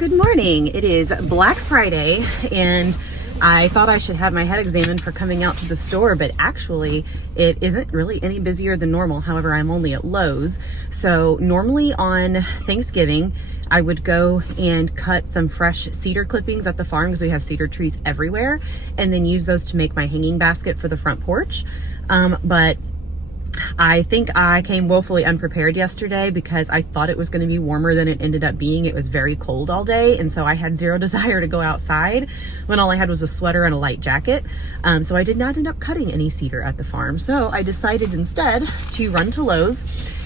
Good morning. It is Black Friday and I thought I should have my head examined for coming out to the store, but actually it isn't really any busier than normal. However, I'm only at Lowe's. So normally on Thanksgiving, I would go and cut some fresh cedar clippings at the farm because we have cedar trees everywhere, and then use those to make my hanging basket for the front porch. But I think I came woefully unprepared yesterday because I thought it was going to be warmer than it ended up being. It was very cold all day, and so I had zero desire to go outside when all I had was a sweater and a light jacket. So I did not end up cutting any cedar at the farm. So I decided instead to run to Lowe's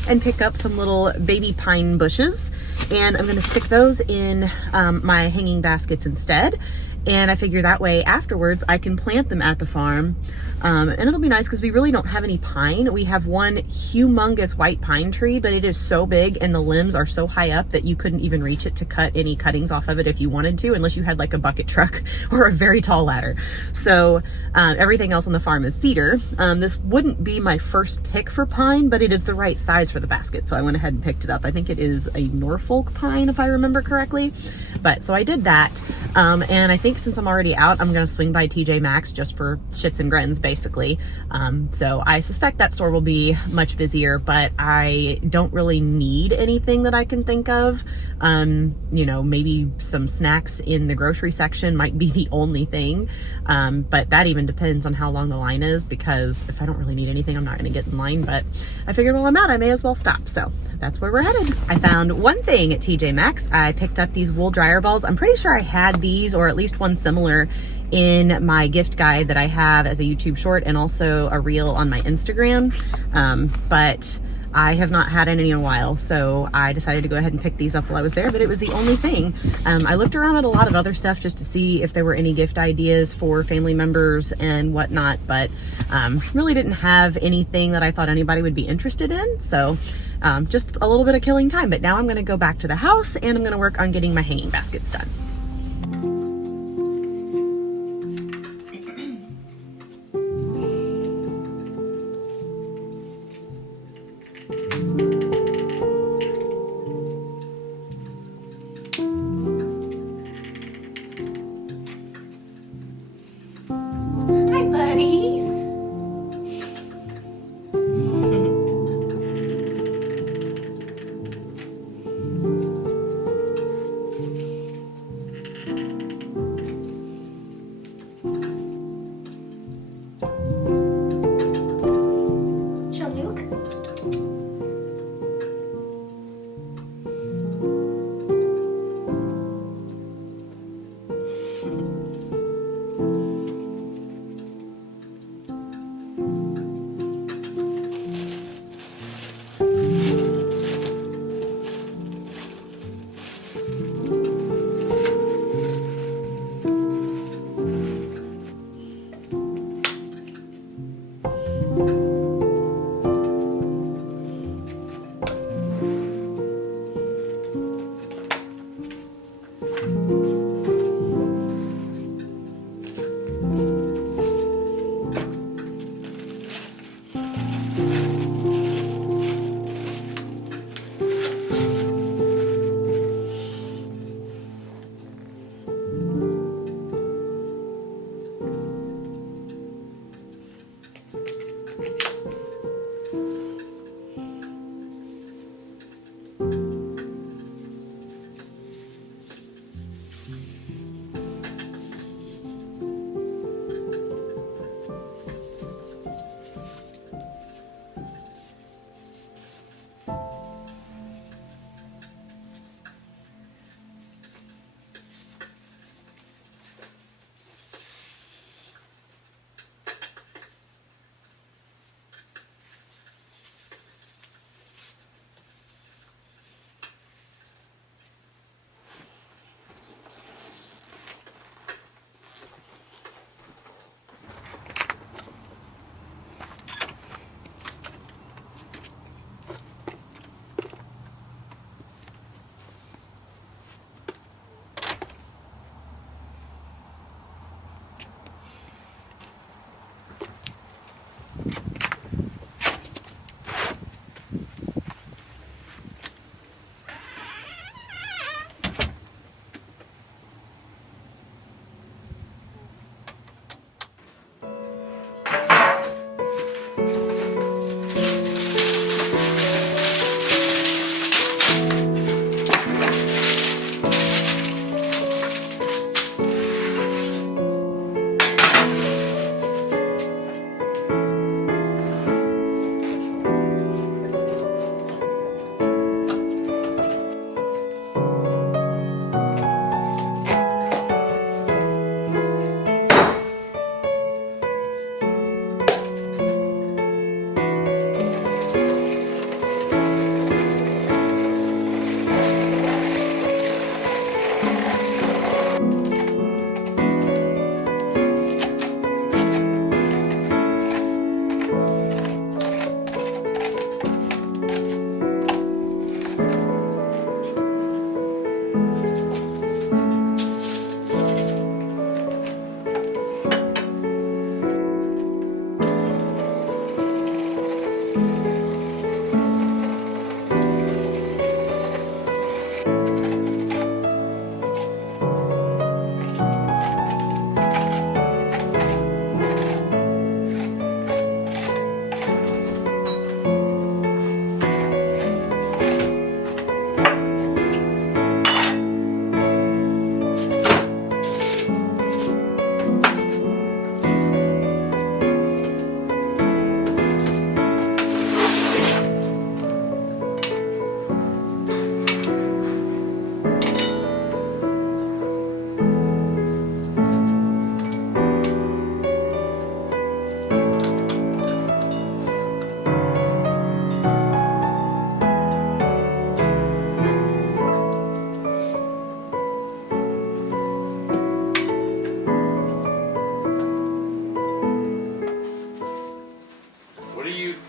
and pick up some little baby pine bushes, and I'm going to stick those in my hanging baskets instead. And I figure that way afterwards I can plant them at the farm. And it'll be nice because we really don't have any pine. We have one humongous white pine tree, but it is so big and the limbs are so high up that you couldn't even reach it to cut any cuttings off of it if you wanted to, unless you had like a bucket truck or a very tall ladder. So everything else on the farm is cedar. This wouldn't be my first pick for pine, but it is the right size for the basket. So I went ahead and picked it up. I think it is a Norfolk pine if I remember correctly. But so I did that. And I think since I'm already out, I'm going to swing by TJ Maxx just for shits and grins, basically. So I suspect that store will be much busier, but I don't really need anything that I can think of. You know, maybe some snacks in the grocery section might be the only thing. But that even depends on how long the line is, because if I don't really need anything, I'm not going to get in line. But I figured while I'm out, I may as well stop. So that's where we're headed. I found one thing at TJ Maxx. I picked up these wool dryer balls. I'm pretty sure I had these, or at least one similar, in my gift guide that I have as a YouTube short and also a reel on my Instagram. But I have not had any in a while, so I decided to go ahead and pick these up while I was there, but it was the only thing. I looked around at a lot of other stuff just to see if there were any gift ideas for family members and whatnot, but really didn't have anything that I thought anybody would be interested in. So just a little bit of killing time, but now I'm gonna go back to the house and I'm gonna work on getting my hanging baskets done. Hi, buddies.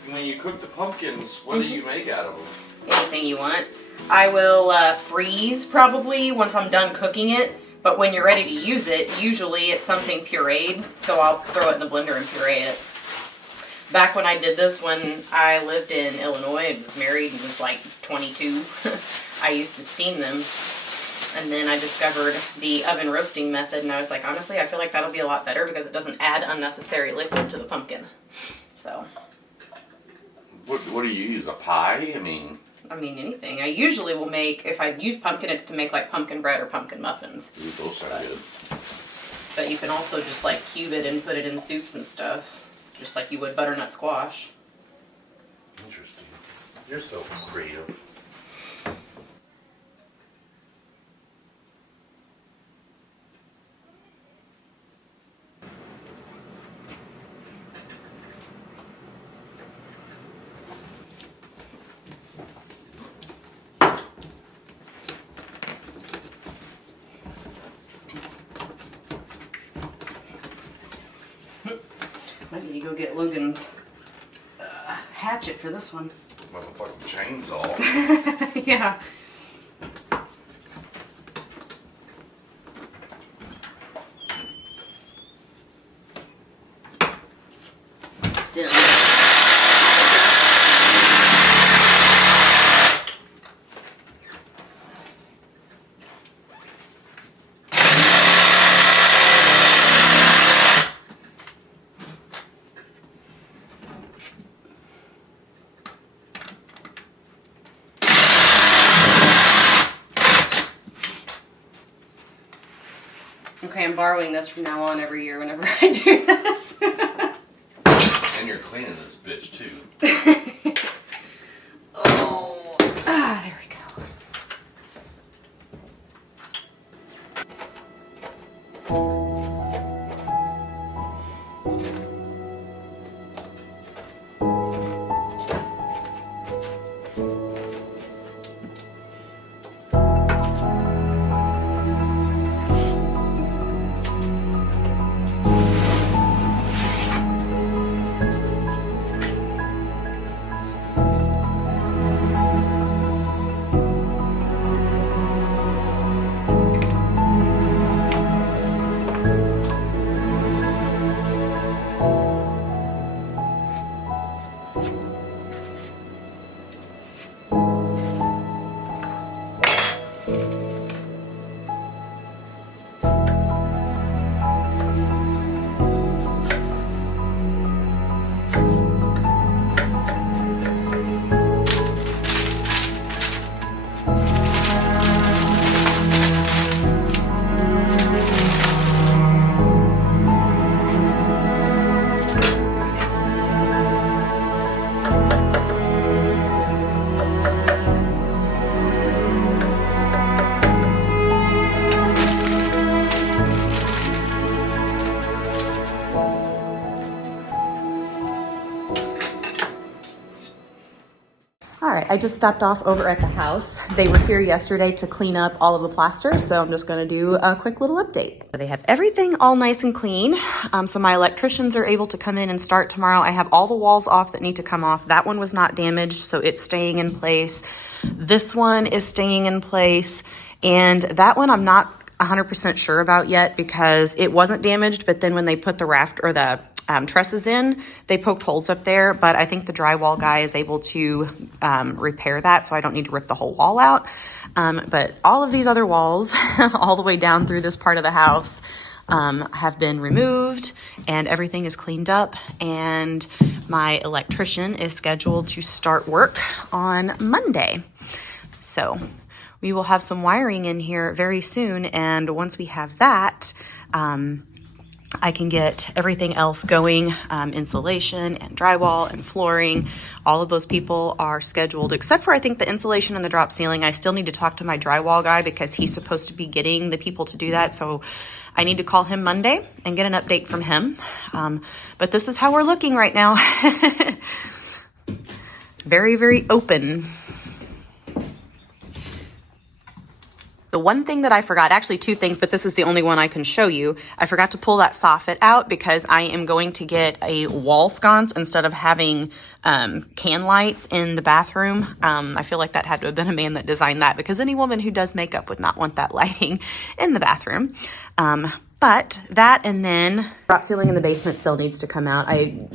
When you cook the pumpkins, what do you make out of them? Anything you want. I will freeze probably once I'm done cooking it, but when you're ready to use it, usually it's something pureed, so I'll throw it in the blender and puree it. Back when I did this, when I lived in Illinois and was married and was like 22, I used to steam them. And then I discovered the oven roasting method, and I was like, honestly, I feel like that'll be a lot better because it doesn't add unnecessary liquid to the pumpkin. So. What do you use? A pie? I mean, anything. I usually will make, if I use pumpkin, it's to make like pumpkin bread or pumpkin muffins. Ooh, those sound good. But you can also just like cube it and put it in soups and stuff, just like you would butternut squash. Interesting. You're so creative. I need to go get Logan's hatchet for this one. Motherfucking chainsaw. Yeah. Done. Okay, I'm borrowing this from now on every year whenever I do this. And you're cleaning this bitch too. Oh, there we go. All right, I just stopped off over at the house. They were here yesterday to clean up all of the plaster, so I'm just gonna do a quick little update. They have everything all nice and clean, so my electricians are able to come in and start tomorrow. I have all the walls off that need to come off. That one was not damaged, so it's staying in place. This one is staying in place, and that one I'm not 100% sure about yet because it wasn't damaged, but then when they put the raft or the trusses in, they poked holes up there, but I think the drywall guy is able to repair that, so I don't need to rip the whole wall out. But all of these other walls, all the way down through this part of the house, have been removed and everything is cleaned up, and my electrician is scheduled to start work on Monday. So we will have some wiring in here very soon, and once we have that, I can get everything else going, insulation and drywall and flooring. All of those people are scheduled, except for I think the insulation and the drop ceiling. I still need to talk to my drywall guy because he's supposed to be getting the people to do that. So I need to call him Monday and get an update from him. But this is how we're looking right now. Very, very open. The one thing that I forgot, actually two things, but this is the only one I can show you. I forgot to pull that soffit out because I am going to get a wall sconce instead of having can lights in the bathroom. I feel like that had to have been a man that designed that because any woman who does makeup would not want that lighting in the bathroom. But that, and then drop ceiling in the basement still needs to come out. I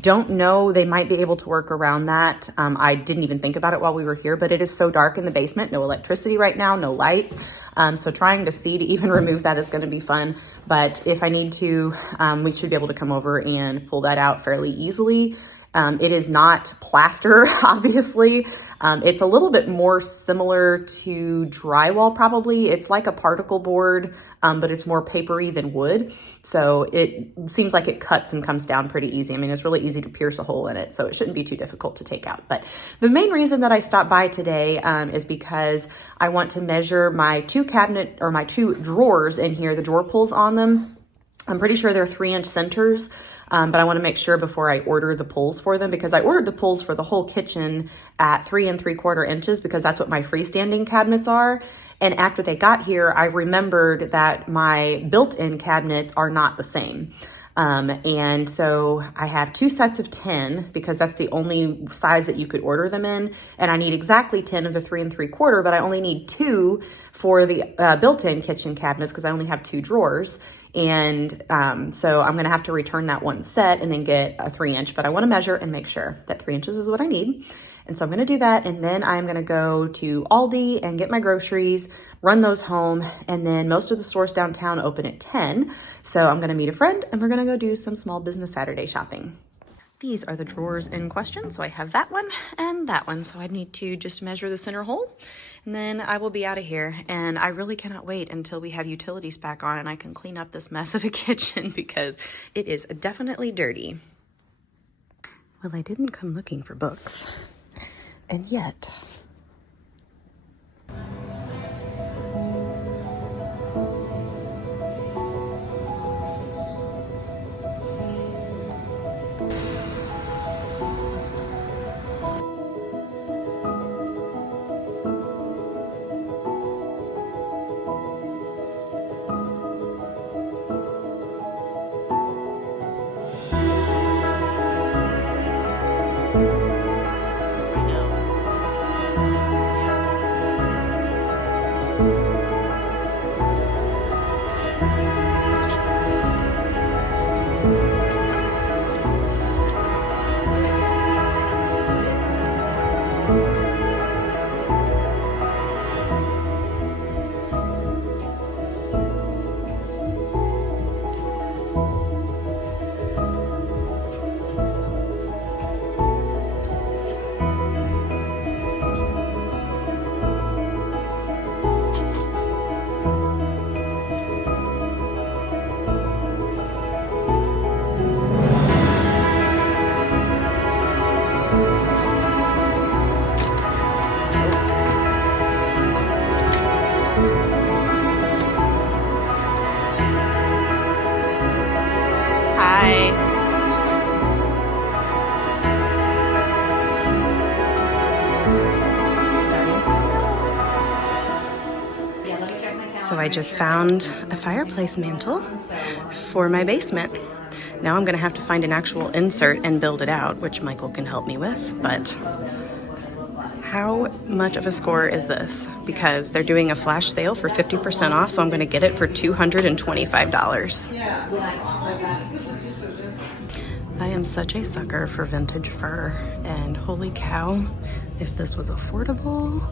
don't know, they might be able to work around that. I didn't even think about it while we were here, but it is so dark in the basement, no electricity right now, no lights. So trying to see to even remove that is gonna be fun. But if I need to, we should be able to come over and pull that out fairly easily. It is not plaster, obviously. It's a little bit more similar to drywall, probably. It's like a particle board, but it's more papery than wood. So it seems like it cuts and comes down pretty easy. I mean, it's really easy to pierce a hole in it, so it shouldn't be too difficult to take out. But the main reason that I stopped by today is because I want to measure my two drawers in here, the drawer pulls on them. I'm pretty sure they're 3-inch centers. But I want to make sure before I order the pulls for them, because I ordered the pulls for the whole kitchen at 3 3/4 inches because that's what my freestanding cabinets are. And after they got here, I remembered that my built-in cabinets are not the same. And so I have 2 sets of 10 because that's the only size that you could order them in. And I need exactly 10 of the 3 3/4, but I only need 2 for the built-in kitchen cabinets because I only have 2 drawers. And so I'm gonna have to return that one set and then get a 3-inch, but I wanna measure and make sure that 3 inches is what I need. And so I'm gonna do that, and then I'm gonna go to Aldi and get my groceries, run those home, and then most of the stores downtown open at 10. So I'm gonna meet a friend and we're gonna go do some small business Saturday shopping. These are the drawers in question. So I have that one and that one. So I need to just measure the center hole and then I will be out of here. And I really cannot wait until we have utilities back on and I can clean up this mess of a kitchen because it is definitely dirty. Well, I didn't come looking for books, and yet So I just found a fireplace mantle for my basement. Now I'm gonna have to find an actual insert and build it out, which Michael can help me with, but how much of a score is this? Because they're doing a flash sale for 50% off, so I'm gonna get it for $225. I am such a sucker for vintage fur, and holy cow, if this was affordable.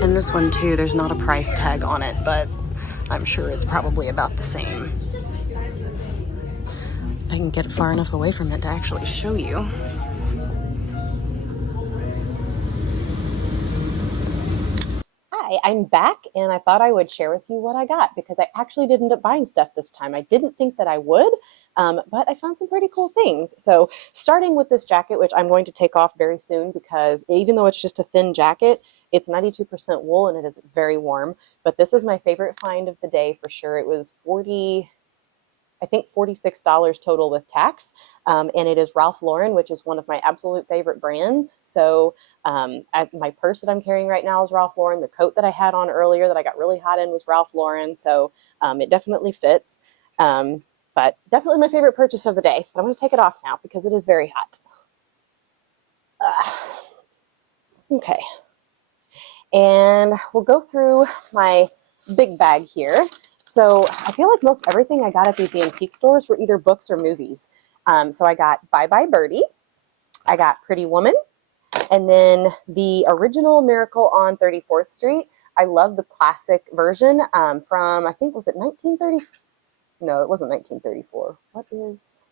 And this one too, there's not a price tag on it, but I'm sure it's probably about the same. If I can get far enough away from it to actually show you. Hi, I'm back, and I thought I would share with you what I got because I actually did end up buying stuff this time. I didn't think that I would, but I found some pretty cool things. So starting with this jacket, which I'm going to take off very soon because even though it's just a thin jacket, it's 92% wool and it is very warm. But this is my favorite find of the day for sure. It was $46 total with tax. And it is Ralph Lauren, which is one of my absolute favorite brands. So as my purse that I'm carrying right now is Ralph Lauren. The coat that I had on earlier that I got really hot in was Ralph Lauren. So it definitely fits. But definitely my favorite purchase of the day. But I'm going to take it off now because it is very hot. Okay. And we'll go through my big bag here. So I feel like most everything I got at these antique stores were either books or movies. So I got Bye Bye Birdie, I got Pretty Woman, and then the original Miracle on 34th Street. I love the classic version from, I think, was it 1930? No, it wasn't 1934. What is...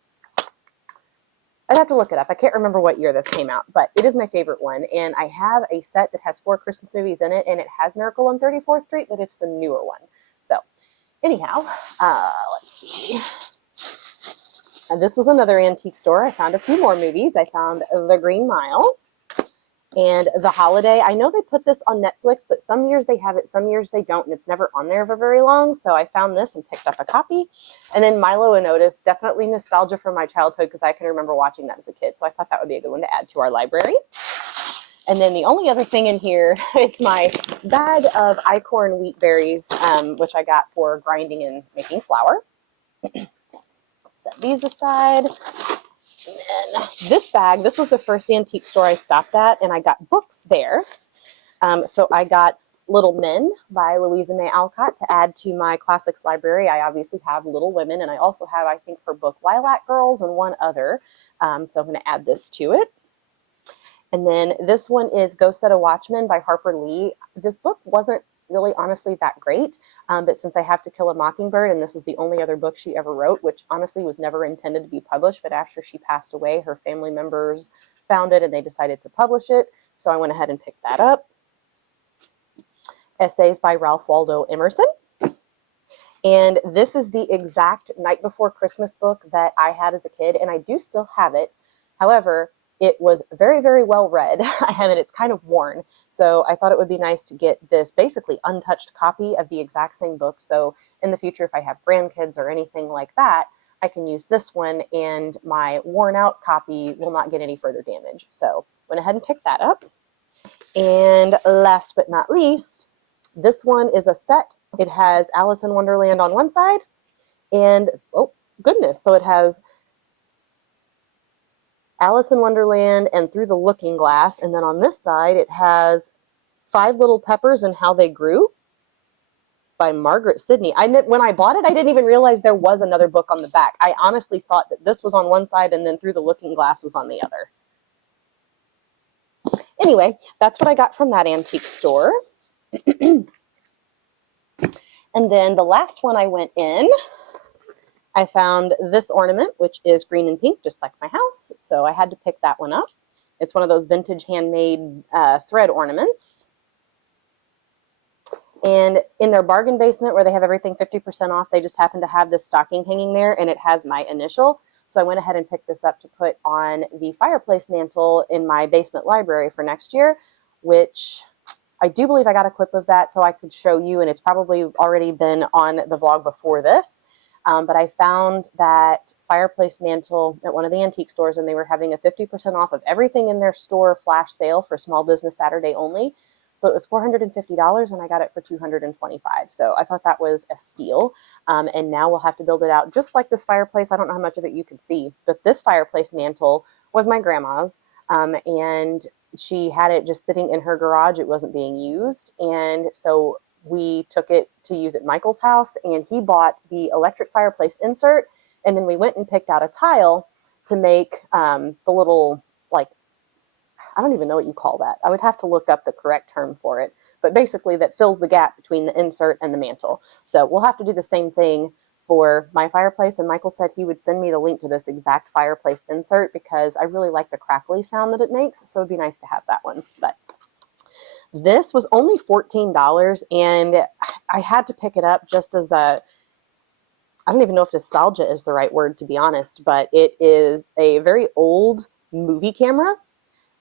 I'd have to look it up. I can't remember what year this came out, but it is my favorite one. And I have a set that has 4 Christmas movies in it, and it has Miracle on 34th Street, but it's the newer one. So anyhow, let's see. And this was another antique store. I found a few more movies. I found The Green Mile and The Holiday. I know they put this on Netflix, but some years they have it, some years they don't, and it's never on there for very long. So I found this and picked up a copy. And then Milo and Otis, definitely nostalgia from my childhood because I can remember watching that as a kid. So I thought that would be a good one to add to our library. And then the only other thing in here is my bag of Icorn wheat berries, which I got for grinding and making flour. Set these aside. And then this bag, this was the first antique store I stopped at, and I got books there. So I got Little Men by Louisa May Alcott to add to my classics library. I obviously have Little Women, and I also have, I think, her book Lilac Girls and one other. So I'm going to add this to it. And then this one is Go Set a Watchman by Harper Lee. This book wasn't really honestly that great, but since I have To Kill a Mockingbird, and this is the only other book she ever wrote, which honestly was never intended to be published, but after she passed away, her family members found it and they decided to publish it. So I went ahead and picked that up. Essays by Ralph Waldo Emerson. And this is the exact Night Before Christmas book that I had as a kid, and I do still have it. However, it was very, very well read, and it's kind of worn. So I thought it would be nice to get this basically untouched copy of the exact same book. So in the future, if I have grandkids or anything like that, I can use this one, and my worn out copy will not get any further damage. So went ahead and picked that up. And last but not least, this one is a set. It has Alice in Wonderland on one side, and oh goodness, so it has Alice in Wonderland and Through the Looking Glass, and then on this side it has Five Little Peppers and How They Grew by Margaret Sidney. When I bought it, I didn't even realize there was another book on the back. I honestly thought that this was on one side and then Through the Looking Glass was on the other. Anyway, that's what I got from that antique store. And then the last one I went in, I found this ornament, which is green and pink, just like my house. So I had to pick that one up. It's one of those vintage handmade thread ornaments. And in their bargain basement where they have everything 50% off, they just happen to have this stocking hanging there, and it has my initial. So I went ahead and picked this up to put on the fireplace mantle in my basement library for next year, which I do believe I got a clip of that so I could show you, and it's probably already been on the vlog before this. But I found that fireplace mantle at one of the antique stores, and they were having a 50% off of everything in their store flash sale for Small Business Saturday only. So it was $450 and I got it for $225. So I thought that was a steal. And now we'll have to build it out just like this fireplace. I don't know how much of it you can see, but this fireplace mantle was my grandma's. And she had it just sitting in her garage. It wasn't being used. And so we took it to use at Michael's house, and he bought the electric fireplace insert. And then we went and picked out a tile to make the little, like, I don't even know what you call that. I would have to look up the correct term for it. But basically that fills the gap between the insert and the mantle. So we'll have to do the same thing for my fireplace. And Michael said he would send me the link to this exact fireplace insert because I really like the crackly sound that it makes. So it'd be nice to have that one. But this was only $14, and I had to pick it up just as a, I don't even know if nostalgia is the right word, to be honest, but it is a very old movie camera.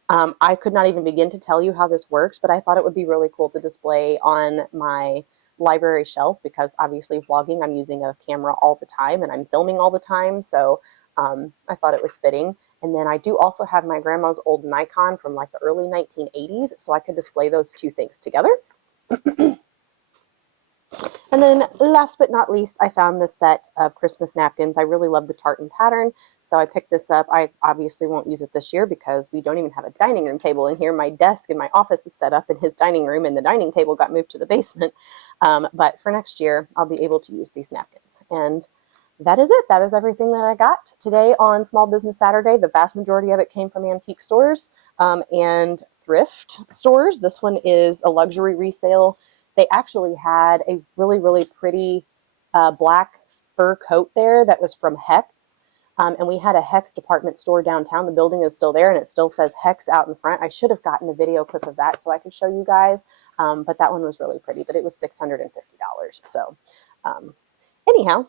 I could not even begin to tell you how this works, but I thought it would be really cool to display on my library shelf because obviously vlogging, I'm using a camera all the time and I'm filming all the time. So I thought it was fitting. And then I do also have my grandma's old Nikon from like the early 1980s. So I could display those two things together. And then last but not least, I found this set of Christmas napkins. I really love the tartan pattern, so I picked this up. I obviously won't use it this year because we don't even have a dining room table in here. My desk in my office is set up in his dining room, and the dining table got moved to the basement. But for next year, I'll be able to use these napkins. And that is it. That is everything that I got today on Small Business Saturday. The vast majority of it came from antique stores and thrift stores. This one is a luxury resale. They actually had a really, really pretty black fur coat there that was from Hecht's. And we had a Hecht's department store downtown. The building is still there, and it still says Hecht's out in front. I should have gotten a video clip of that so I could show you guys. But that one was really pretty, but it was $650. So anyhow,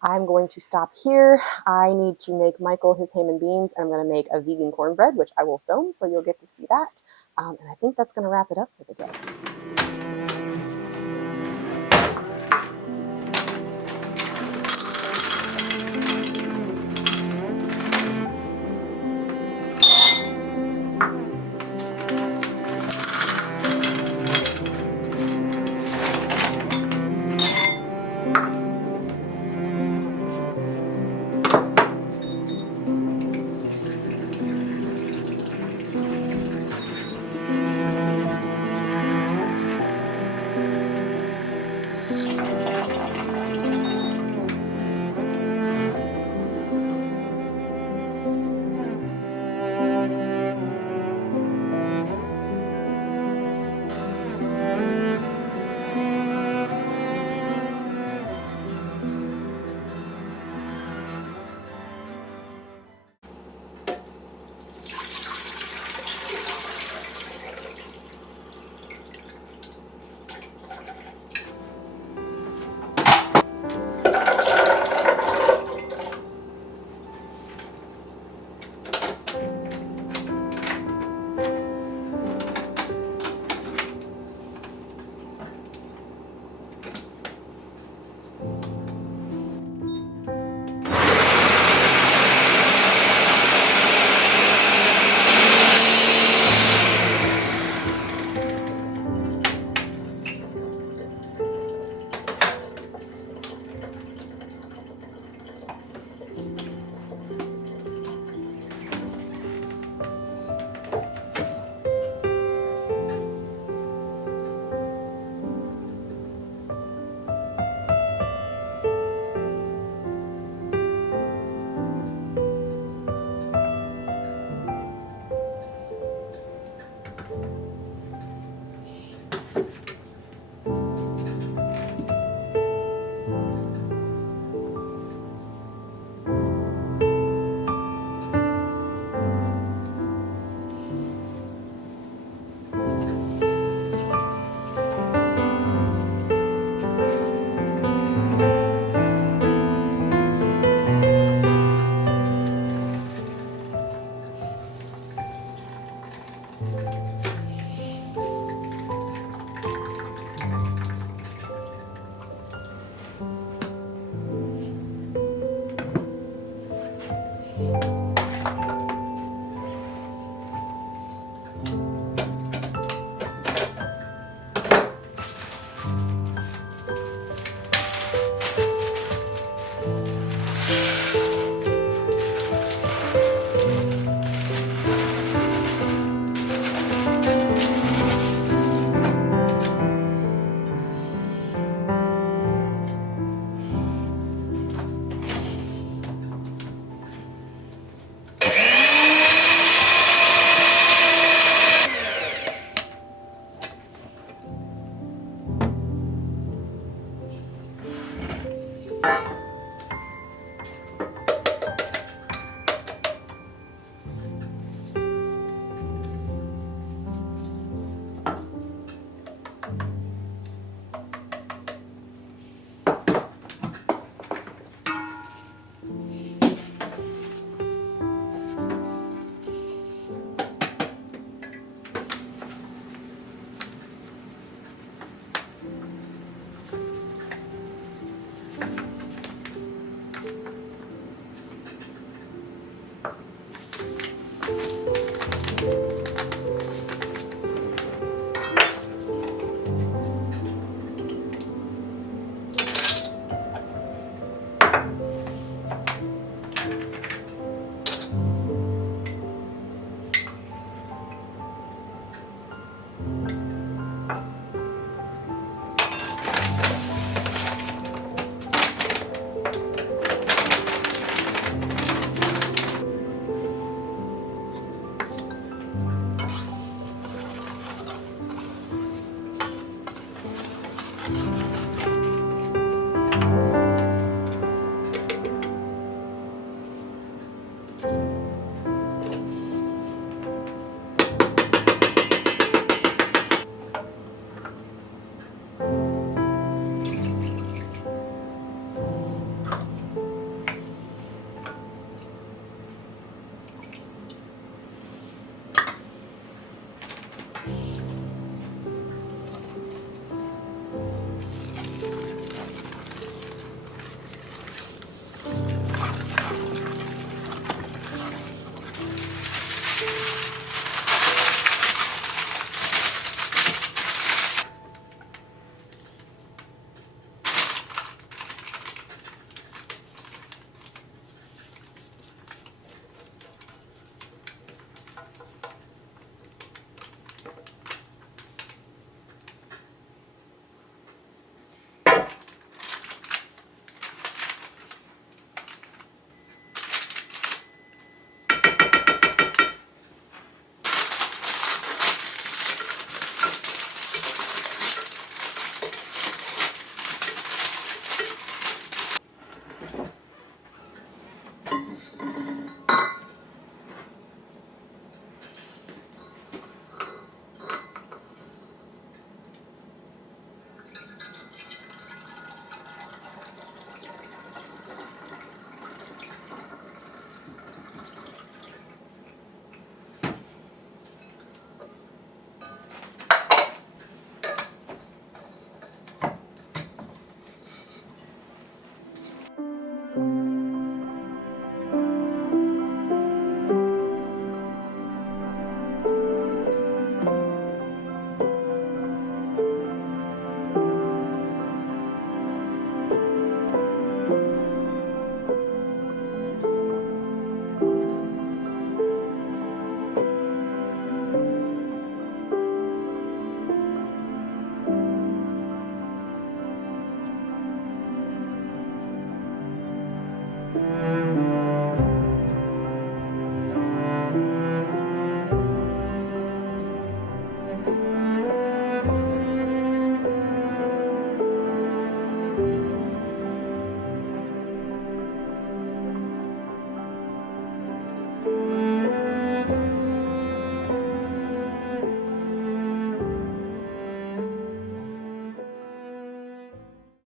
I'm going to stop here. I need to make Michael his ham and beans, and I'm going to make a vegan cornbread, which I will film, so you'll get to see that. And I think that's going to wrap it up for the day.